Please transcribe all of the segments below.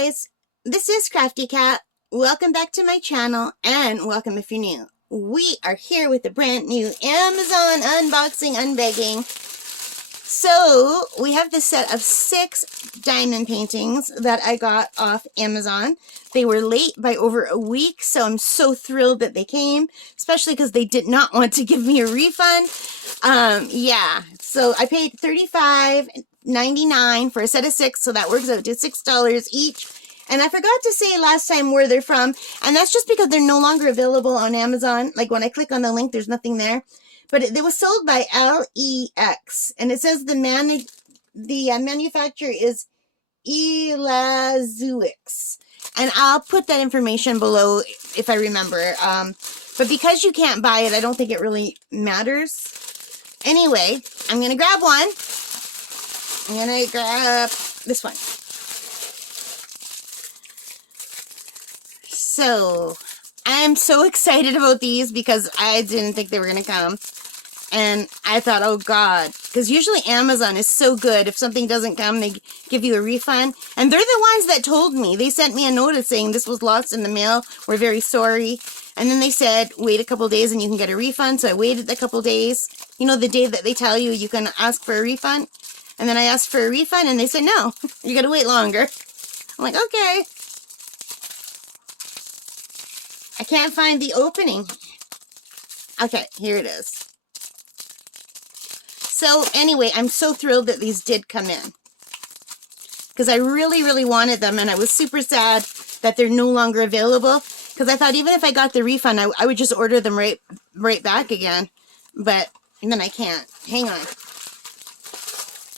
guys, this is Crafty Cat. Welcome back to my channel, and welcome if you're new. We are here with a brand new Amazon unboxing, unbegging. So, we have this set of 6 diamond paintings that I got off Amazon. They were late by over a week, so I'm so thrilled that they came, especially because they did not want to give me a refund. Yeah, so I paid $35.99 for a set of 6, so that works out to $6 each. And I forgot to say last time where they're from, and that's just because they're no longer available on Amazon. Like when I click on the link, there's nothing there. But it was sold by LEX, and it says the manufacturer is Elazuix. And I'll put that information below if I remember. But because you can't buy it, I don't think it really matters. Anyway, I'm going to grab one. I'm going to grab this one. So, I'm so excited about these because I didn't think they were going to come. And I thought, oh God, because usually Amazon is so good. If something doesn't come, they give you a refund. And they're the ones that told me. They sent me a notice saying this was lost in the mail. We're very sorry. And then they said, wait a couple days and you can get a refund. So I waited a couple days. You know, the day that they tell you you can ask for a refund. And then I asked for a refund and they said, no, you got to wait longer. I'm like, okay. I can't find the opening. Okay, here it is. So anyway, I'm so thrilled that these did come in. Because I really, really wanted them, and I was super sad that they're no longer available. Because I thought even if I got the refund, I would just order them right back again. But then I can't. Hang on.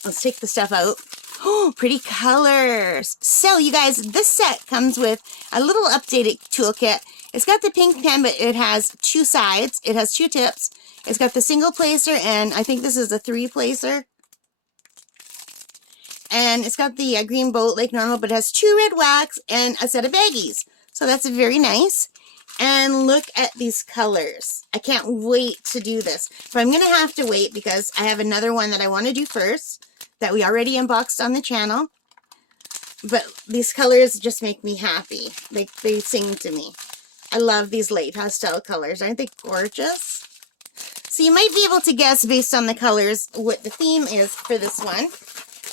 Let's take the stuff out. Oh, pretty colors. So, you guys, this set comes with a little updated toolkit. It's got the pink pen, but it has 2 sides. It has 2 tips. It's got the single placer, and I think this is a 3 placer. And it's got the green boat like normal, but it has 2 red wax and a set of baggies. So that's very nice. And look at these colors. I can't wait to do this. But I'm going to have to wait because I have another one that I want to do first that we already unboxed on the channel. But these colors just make me happy. Like, they sing to me. I love these light pastel colors. Aren't they gorgeous? So you might be able to guess based on the colors what the theme is for this one.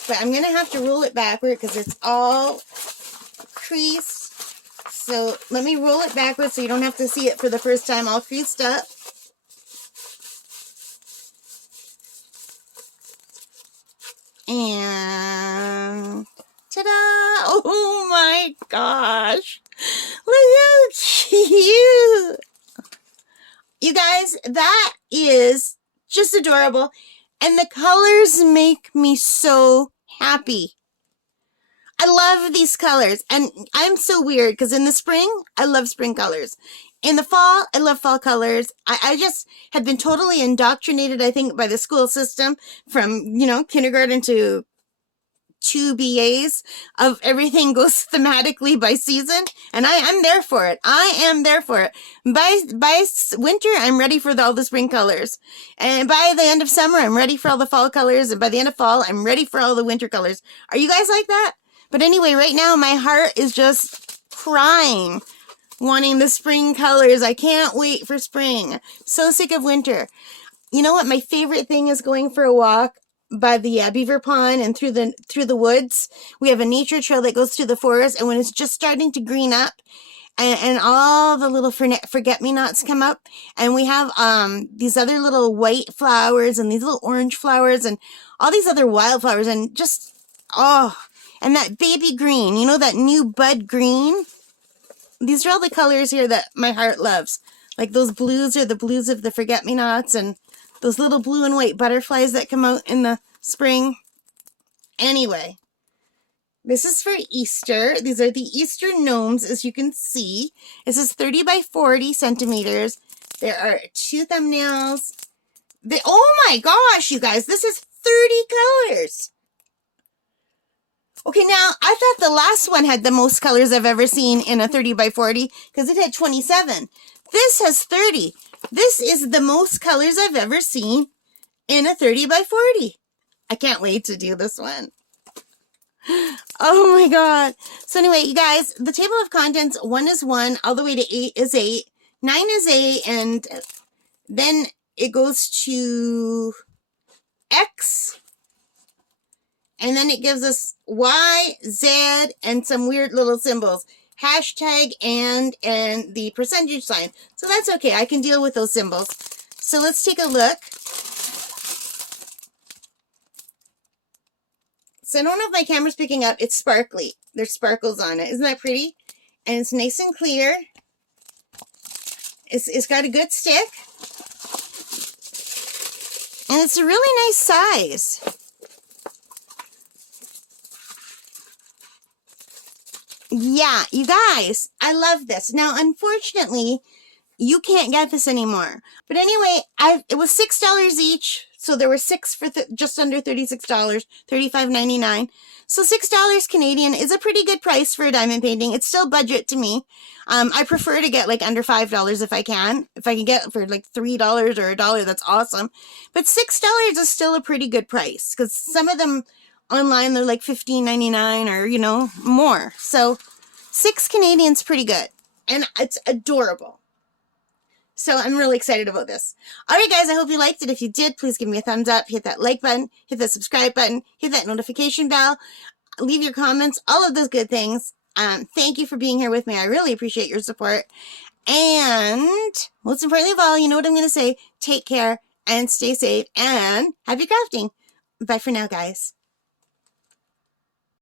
But I'm going to have to roll it backward because it's all creased. So let me roll it backwards so you don't have to see it for the first time all creased up. And ta-da! Oh my gosh! Look how cute! You guys, that is just adorable. And the colors make me so happy. I love these colors. And I'm so weird because in the spring, I love spring colors. In the fall, I love fall colors. I just had been totally indoctrinated, I think, by the school system from, you know, kindergarten to 2 BAs of everything goes thematically by season, and I'm there for it. I am there for it. By winter, I'm ready for all the spring colors, and by the end of summer, I'm ready for all the fall colors, and by the end of fall, I'm ready for all the winter colors. Are you guys like that? But anyway, right now, my heart is just crying, wanting the spring colors. I can't wait for spring. So sick of winter. You know what? My favorite thing is going for a walk by the beaver pond and through the woods. We have a nature trail that goes through the forest, and when it's just starting to green up and all the little forget-me-nots come up, and we have these other little white flowers and these little orange flowers and all these other wildflowers, and just, oh, and that baby green, you know, that new bud green. These are all the colors here that my heart loves. Like those blues are the blues of the forget-me-nots, and those little blue and white butterflies that come out in the spring. Anyway, this is for Easter. These are the Easter gnomes, as you can see. This is 30 by 40 centimeters. There are 2 thumbnails. Oh my gosh, you guys, this is 30 colors. Okay, now, I thought the last one had the most colors I've ever seen in a 30 by 40 because it had 27. This has 30. This is the most colors I've ever seen in a 30 by 40. I can't wait to do this one. Oh my god. So anyway, you guys, the table of contents, 1 is 1, all the way to 8 is 8, 9 is 8, and then it goes to X, and then it gives us Y, Z, and some weird little symbols. Hashtag and the percentage sign. So that's okay. I can deal with those symbols. So let's take a look. So I don't know if my camera's picking up. It's sparkly. There's sparkles on it. Isn't that pretty? And it's nice and clear. It's got a good stick. And it's a really nice size. Yeah, you guys, I love this. Now, unfortunately, you can't get this anymore. But anyway, it was $6 each. So there were 6 for just under $36, $35.99. So $6 Canadian is a pretty good price for a diamond painting. It's still budget to me. I prefer to get like under $5 if I can. If I can get it for like $3 or $1, that's awesome. But $6 is still a pretty good price, because some of them online they're like $15.99 or, you know, more. So 6 Canadian's pretty good. And it's adorable. So I'm really excited about this. All right, guys, I hope you liked it. If you did, please give me a thumbs up. Hit that like button. Hit that subscribe button. Hit that notification bell. Leave your comments. All of those good things. Thank you for being here with me. I really appreciate your support. And most importantly of all, you know what I'm going to say. Take care and stay safe and happy crafting. Bye for now, guys.